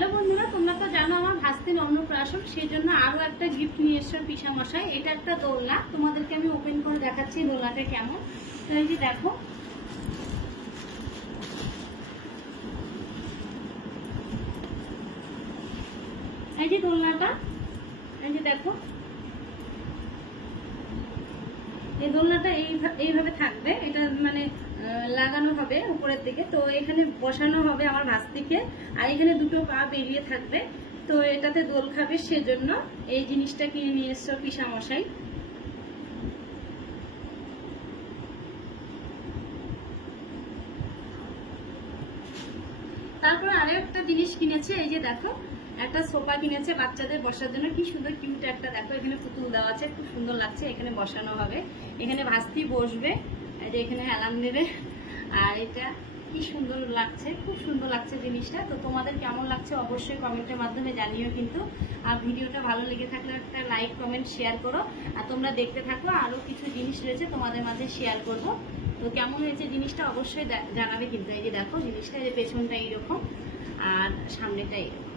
Hello বন্ধুরা, তোমরা তো জানো আমার ভাস্তির অন্নপ্রাশন, সেই জন্য আরো একটা গিফট নিয়ে এসছো পিসামশাই। এটা একটা দোলনা, তোমাদেরকে আমি ওপেন করে দেখাচ্ছি দোলনাটা কেমন। তো এই যে দেখো, এই যে দোলনাটা, এই যে দেখো এই দোলনাটা এইভাবে থাকবে। এটা মানে লাগানো হবে উপরের দিকে, তো এখানে বসানো হবে আমার ভাস্তিকে, আর এখানে দুটো পা বেরিয়ে থাকবে। তো এটাতে দোল খাবে, সেজন্য এই জিনিসটা কিনে নিয়ে এসছো পিসামশাই। তারপর আরো একটা জিনিস কিনেছে, এই যে দেখো একটা সোফা কিনেছে বাচ্চাদের বসার জন্য। কি সুন্দর কিউট একটা, দেখো এখানে পুতুল দেওয়া আছে, খুব সুন্দর লাগছে। এখানে বসানো হবে, এখানে ভাস্তি বসবে, এই যে এখানে অ্যালার্ম দেবে। আর এটা কি সুন্দর লাগছে, খুব সুন্দর লাগছে জিনিসটা। তো তোমাদের কেমন লাগছে অবশ্যই কমেন্টের মাধ্যমে জানিও কিন্তু। আর ভিডিওটা ভালো লেগে থাকলে একটা লাইক কমেন্ট শেয়ার করো। আর তোমরা দেখতে থাকো, আরো কিছু জিনিস রয়েছে তোমাদের মাঝে শেয়ার করব। তো কেমন হয়েছে জিনিসটা অবশ্যই জানাবে কিন্তু। এই যে দেখো জিনিসটা, এই যে পেছনটা এইরকম আর সামনেটা এইরকম।